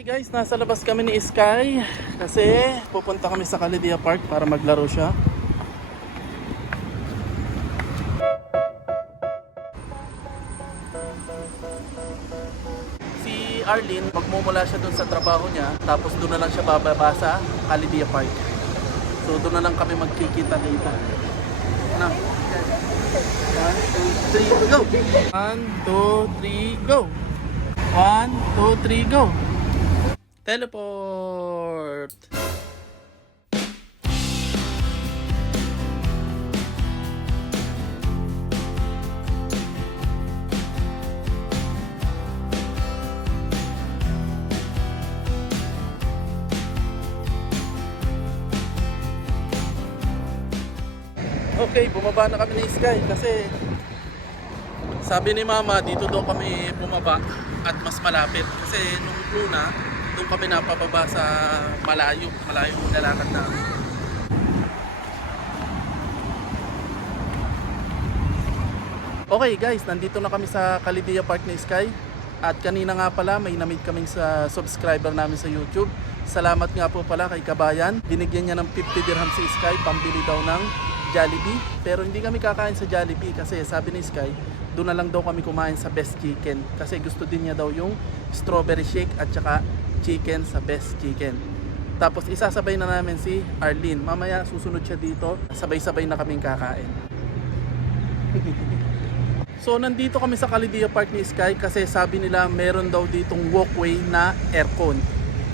Okay guys, nasa labas kami ni Sky kasi pupunta kami sa Calidia Park para maglaro siya. Si Arlene, magmumula siya dun sa trabaho niya, tapos dun na lang siya bababa sa Calidia Park. So dun na lang kami magkikita dito. Na. 1, 2, 3, go! 1, 2, 3, go! 1, 2, 3, go! Teleport! Okay, bumaba na kami ni Sky kasi sabi ni Mama dito daw kami bumaba at mas malapit kasi nung una doon kami napababa sa malayo yung lalakad namin. Okay guys, nandito na kami sa Calidia Park ni Sky at kanina nga pala may namit kaming sa subscriber namin sa YouTube. Salamat nga po pala kay Kabayan, binigyan niya ng 50 dirham si Sky pambili daw ng Jollibee, pero hindi kami kakain sa Jollibee kasi sabi ni Sky doon na lang daw kami kumain sa Best Chicken kasi gusto din niya daw yung strawberry shake at saka chicken sa Best Chicken. Tapos isasabay na namin si Arlene, mamaya susunod siya dito, sabay-sabay na kaming kakain. So nandito kami sa Calidia Park ni Sky kasi sabi nila meron daw ditong walkway na aircon.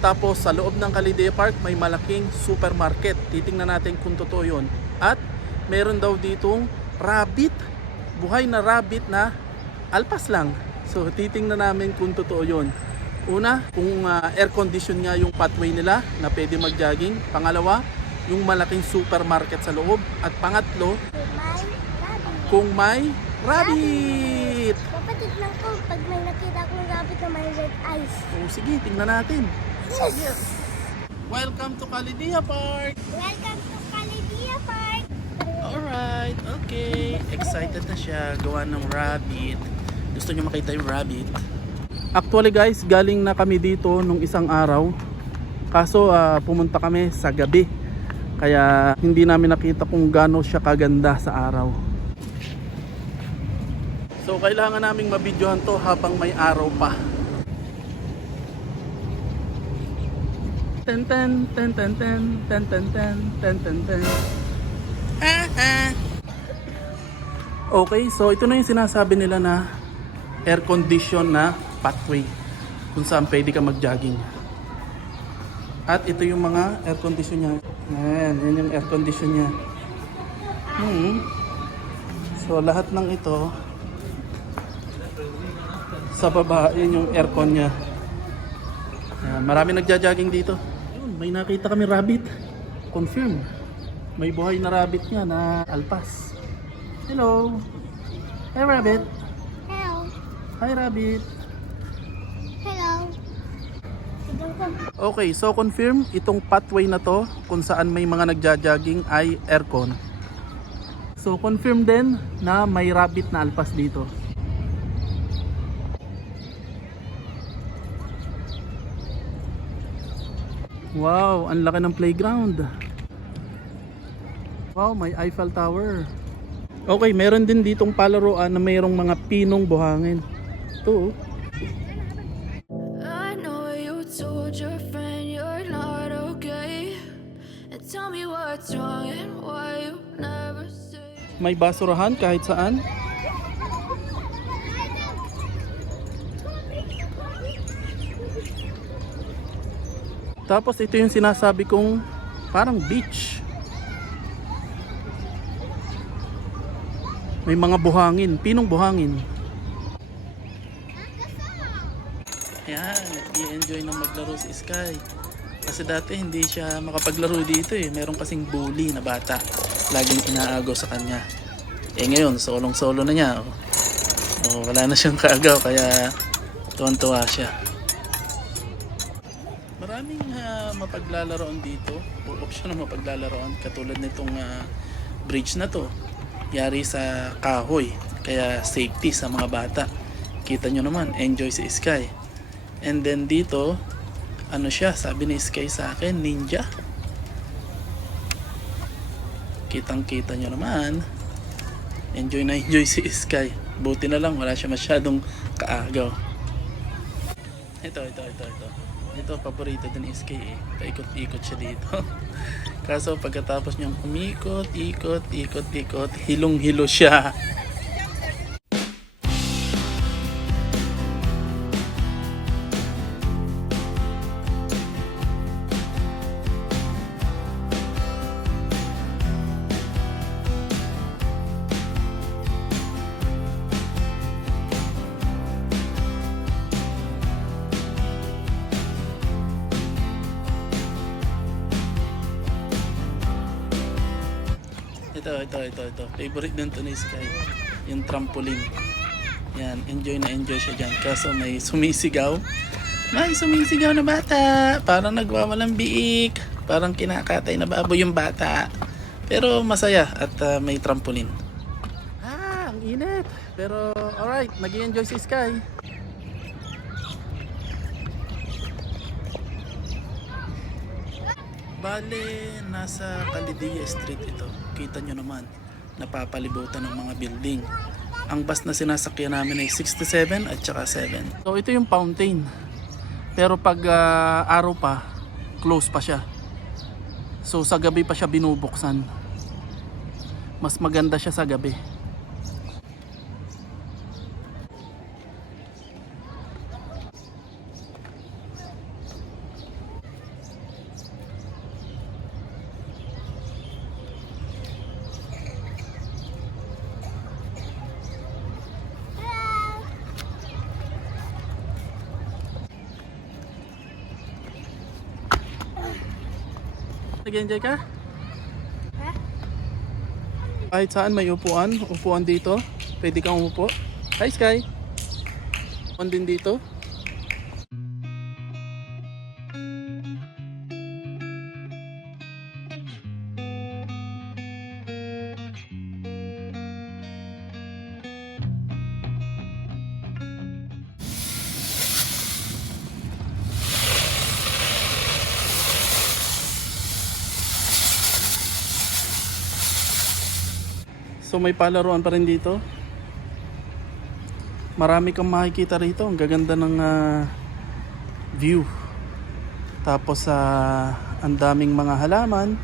Tapos sa loob ng Calidia Park may malaking supermarket, titingnan natin kung totoo yun. At meron daw ditong rabbit, buhay na rabbit na alpas lang. So titingnan namin kung totoo yun. Una, kung air condition nga yung pathway nila na pwede mag-jogging. Pangalawa, yung malaking supermarket sa loob. At pangatlo, kung may rabbit. Papatignan ko pag may nakita akong rabbit na may red eyes. O sige, tingnan natin. Yes! Welcome to Calidia Park! Welcome to Calidia Park! Alright, okay. Excited na siya gawa ng rabbit. Gusto niyo makita yung rabbit? Actually guys, galing na kami dito nung isang araw. Kaso pumunta kami sa gabi. Kaya hindi namin nakita kung gaano siya kaganda sa araw. So kailangan naming mabidyohan to habang may araw pa. Ten ten ten ten ten ten ten ten ten ten ten. Okay, so ito na yung sinasabi nila na air condition na pathway kung saan pwede ka mag-jogging. At ito yung mga air condition niya. Yan yung air condition niya. So lahat ng ito sa baba, yun yung aircon niya. Yan, marami nagja-jogging dito. Yun, may nakita kami rabbit. Confirm. May buhay na rabbit niya na alpas. Hello. Hi rabbit. Hello. Hi rabbit. Hello. Okay, so confirm itong pathway na to kung saan may mga nagja-jogging ay aircon. So confirm din na may rabbit na alpas dito. Wow, ang laki ng playground. Wow, may Eiffel Tower. Okay, meron din ditong palaruan na mayroong mga pinong buhangin. Ito. I know you told your friend you're not okay, and tell me what's wrong and why you never say. May basurahan kahit saan. Tapos ito yung sinasabi kong parang beach. May mga buhangin, pinong buhangin. Ayan, nag-i-enjoy na maglaro si Sky. Kasi dati hindi siya makapaglaro dito eh. Meron kasing bully na bata. Laging inaagaw sa kanya. Eh ngayon, solong-solo na niya. Wala na siyang kaagaw kaya tuwan-tuwa siya. Maraming mapaglalaroan dito. Option na mapaglalaroan katulad nitong bridge na to. Yari sa kahoy. Kaya safety sa mga bata. Kita nyo naman, enjoy si Sky. And then dito, Ano siya, sabi ni Sky sa akin, ninja. Kitang-kita nyo naman. Enjoy na enjoy si Sky. Buti na lang, wala siya masyadong kaagaw. Ito. Ito, paborito din ni Sky eh. Paikot-ikot siya dito. Kaso pagkatapos niyang umikot, ikot, hilong-hilo siya. Ito. Favorite din to ni Sky. Yung trampoline. Yan, enjoy na enjoy siya dyan. Kaso may sumisigaw. May sumisigaw na bata. Parang nagwawalang biik. Parang kinakatay na baboy yung bata. Pero masaya at may trampoline. Ang init. Pero alright, nag-i-enjoy si Sky. Bale, nasa Calidia Street ito. Kita nyo naman, napapalibutan ng mga building. Ang bus na sinasakyan namin ay 67 at saka 7. So ito yung fountain. Pero pag araw pa, close pa siya. So sa gabi pa siya binubuksan. Mas maganda siya sa gabi. Nag-enjoy ka? Ha? Kahit saan may upuan dito. Pwede kang umupo. Hi Sky! Upuan din dito. So may palaruan pa rin dito. Marami kang makikita rito. Ang gaganda ng view. Tapos ang daming mga halaman,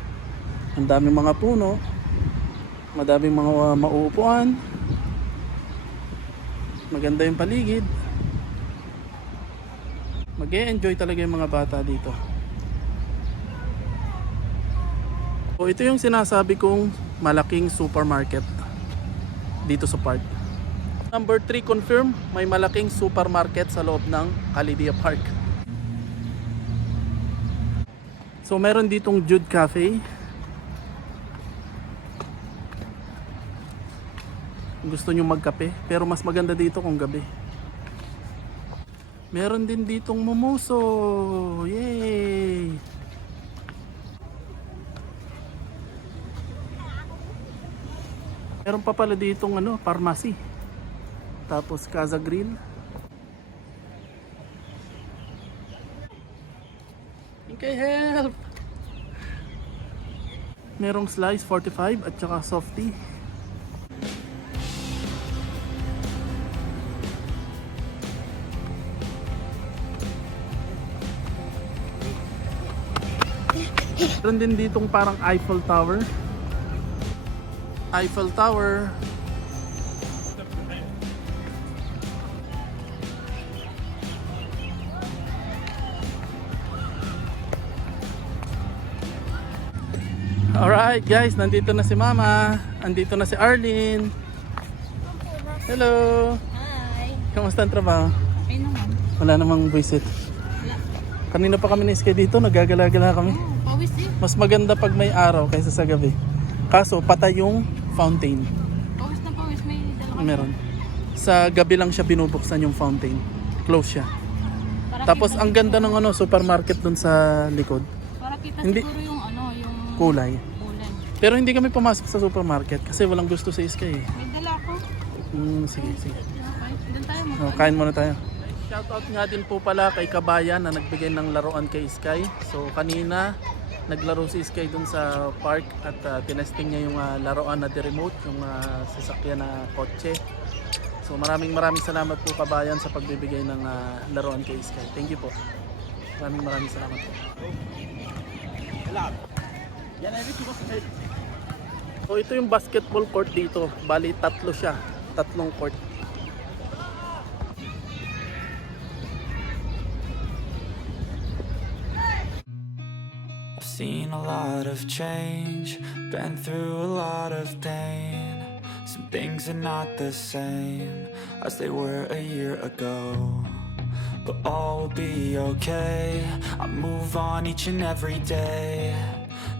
ang daming mga puno, madaming mga mauupuan. Maganda yung paligid. Mag-e-enjoy talaga yung mga bata dito. So ito yung sinasabi kong malaking supermarket dito sa park. Number 3 confirm, may malaking supermarket sa loob ng Calidia Park. So meron ditong Jude Cafe. Gusto nyo magkape, pero mas maganda dito kung gabi. Meron din ditong Momoso. Yay! Meron pa pala ditong pharmacy. Tapos Casa Grill. Okay, help! Merong slice 45 at saka softie. Meron din ditong parang Eiffel Tower. Eiffel Tower. Alright guys, nandito na si Mama. Andito na si Arlene. Hello. Hi. Kamusta ang trabaho? Okay naman. Wala namang buwisit. Wala. Kanina pa kami na-skate dito, nagagala-gala kami. Pawis eh. Mas maganda pag may araw kaysa sa gabi. Kaso patay yung fountain. Pawis na pawis. May dalawa. Meron. Sa gabi lang siya binubuksan yung fountain. Close siya. Para Tapos ang ganda ng supermarket dun sa likod. Para kita Hindi. siguro yung yung Kulay. kulay. Pero hindi kami pumasok sa supermarket kasi walang gusto sa Sky eh. May dala ko. Sige. Okay. Doon tayo mo. Kain muna tayo. Shoutout nga din po pala kay Kabayan na nagbigay ng laruan kay Sky. So kanina naglaro si Sky dun sa park at tinesting niya yung laruan na remote, yung sasakyan na kotse. So maraming salamat po Kabayan sa pagbibigay ng laruan kay Sky. Thank you po. Maraming salamat po. So ito yung basketball court dito. Bali tatlo siya. Tatlong court. I've seen a lot of change, been through a lot of pain. Some things are not the same as they were a year ago, but all will be okay. I move on each and every day.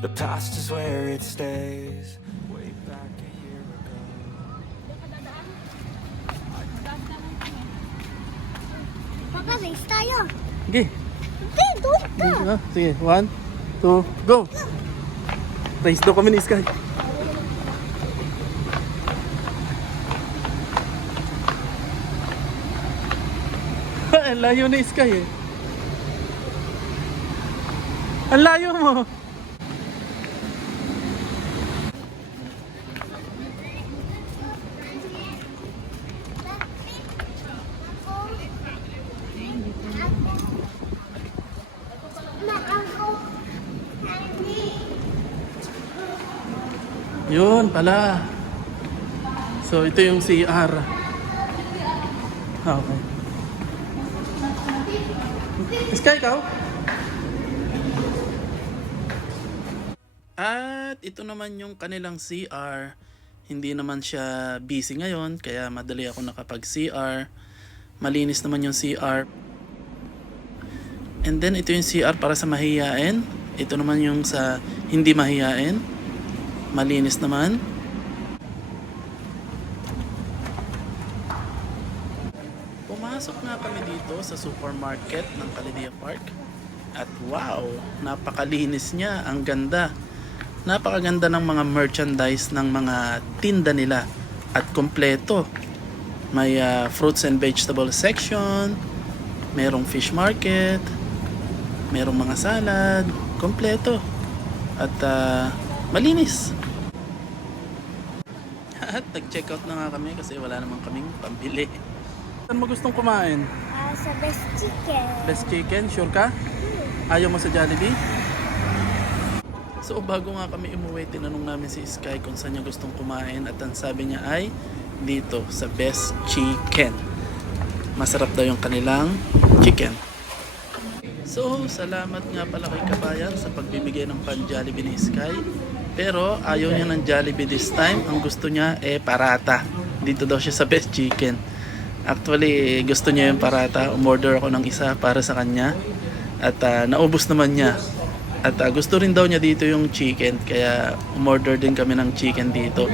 The past is where it stays. Way back a year ago. Papa, race tayo. Okay. Hindi, doon ka. Sige, 1, 2, go! Race daw kami ni Sky. Ang layo ni Sky eh. Ang layo mo. Yun pala. So ito yung CR. Okay. Sky, ikaw? At ito naman yung kanilang CR. Hindi naman siya busy ngayon, kaya madali ako nakapag-CR. Malinis naman yung CR. And then ito yung CR para sa mahiyain. Ito naman yung sa hindi mahiyain. Malinis naman. Pumasok nga kami dito sa supermarket ng Calidia Park. At wow, napakalinis niya. Ang ganda. Napakaganda ng mga merchandise ng mga tinda nila. At kompleto. May fruits and vegetable section. Merong fish market. Merong mga salad. Kompleto. At malinis. At nag-check out na nga kami kasi wala naman kaming pambili. Saan mo gustong kumain? Sa Best Chicken. Best Chicken? Sure ka? Ayaw mo sa Jollibee? So bago nga kami umuwi, tinanong namin si Sky kung saan niya gustong kumain at ang sabi niya ay dito sa Best Chicken. Masarap daw yung kanilang chicken. So salamat nga pala kay Kabayan sa pagbibigay ng pan-Jollibee ni Sky. Pero ayaw niya ng Jollibee this time. Ang gusto niya parata. Dito daw siya sa Best Chicken. Actually gusto niya yung parata. Umorder ako ng isa para sa kanya. At naubos naman niya. At gusto rin daw niya dito yung chicken. Kaya umorder din kami ng chicken dito.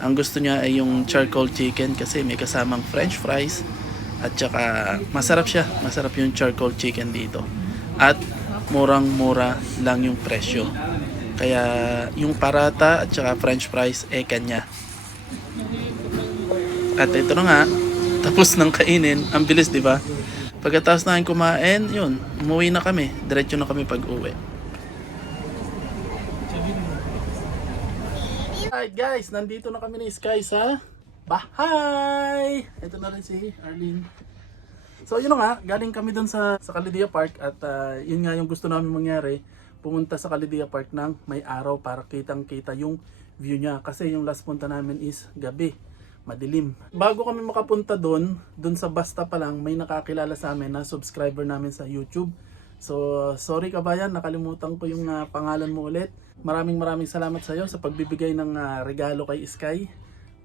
Ang gusto niya ay yung charcoal chicken kasi may kasamang french fries. At saka masarap siya. Masarap yung charcoal chicken dito. At murang-mura lang yung presyo. Kaya yung parata at saka french fries kanya. At ito na nga, tapos nang kainin. Ang bilis, di ba? Pagkatapos na kumain, yun, umuwi na kami. Diretso na kami pag-uwi. Alright guys, nandito na kami ni Sky sa bahay. Ito na rin si Arlene. So yun na nga, galing kami dun sa Calidia Park at yun nga yung gusto namin mangyari. Pumunta sa Calidia Park ng may araw para kitang-kita yung view niya. Kasi yung last punta namin is gabi, madilim. Bago kami makapunta doon sa basta pa lang, may nakakilala sa amin na subscriber namin sa YouTube. So, sorry Kabayan, nakalimutan ko yung pangalan mo ulit. Maraming salamat sa iyo sa pagbibigay ng regalo kay Sky,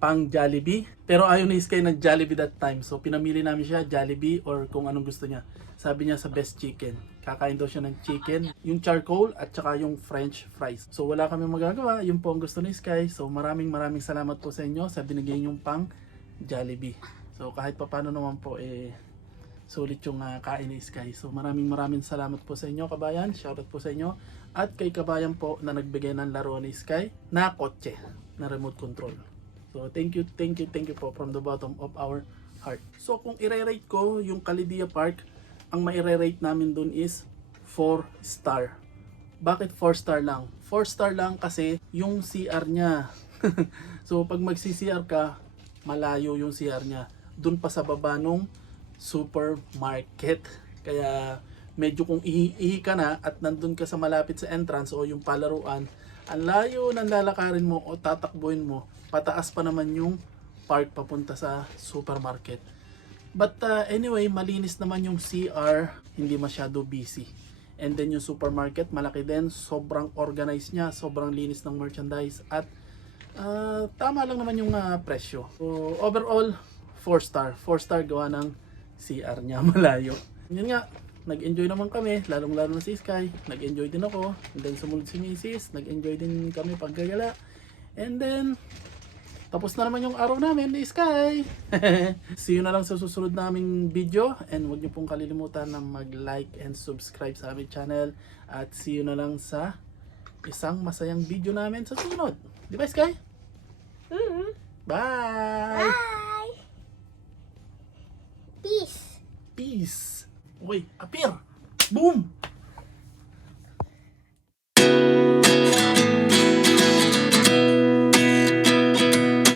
pang Jollibee. Pero ayaw ni Sky ng Jollibee that time. So, pinamili namin siya, Jollibee or kung anong gusto niya. Sabi niya sa Best Chicken. Kakain daw siya ng chicken, yung charcoal at saka yung french fries. So wala kami magagawa, yun po ang gusto ni Sky. So maraming salamat po sa inyo sa binigay yung pang Jollibee. So kahit papano naman po sulit yung kain ni Sky. So maraming salamat po sa inyo Kabayan. Shoutout po sa inyo. At kay Kabayan po na nagbigay ng laro ni Sky na kotse, na remote control. So thank you po from the bottom of our heart. So kung i-rate ko yung Calidia Park, ang ma-rate namin dun is 4 star. Bakit 4 star lang? 4 star lang kasi yung CR niya. So pag magsi-CR ka, malayo yung CR niya. Dun pa sa baba nung supermarket. Kaya medyo kung ihi ka na at nandun ka sa malapit sa entrance o yung palaruan, ang layo ng lalakarin mo o tatakbuhin mo, pataas pa naman yung park papunta sa supermarket. But anyway, malinis naman yung CR, hindi masyado busy. And then yung supermarket, malaki din, sobrang organized niya, sobrang linis ng merchandise at tama lang naman yung presyo. So overall, 4 star. 4 star gawa ng CR niya, malayo. Yun nga, nag-enjoy naman kami, lalong-lalo na si Sky. Nag-enjoy din ako. And then sumunod si Mrs. Nag-enjoy din kami paggagala. And then, tapos na naman yung araw namin ni Sky. See you na lang sa susunod naming video. And huwag niyo pong kalilimutan na mag-like and subscribe sa aming channel. At see you na lang sa isang masayang video namin sa susunod. Di ba, Sky? Bye! Bye! Peace! Peace! Uy, appear! Boom!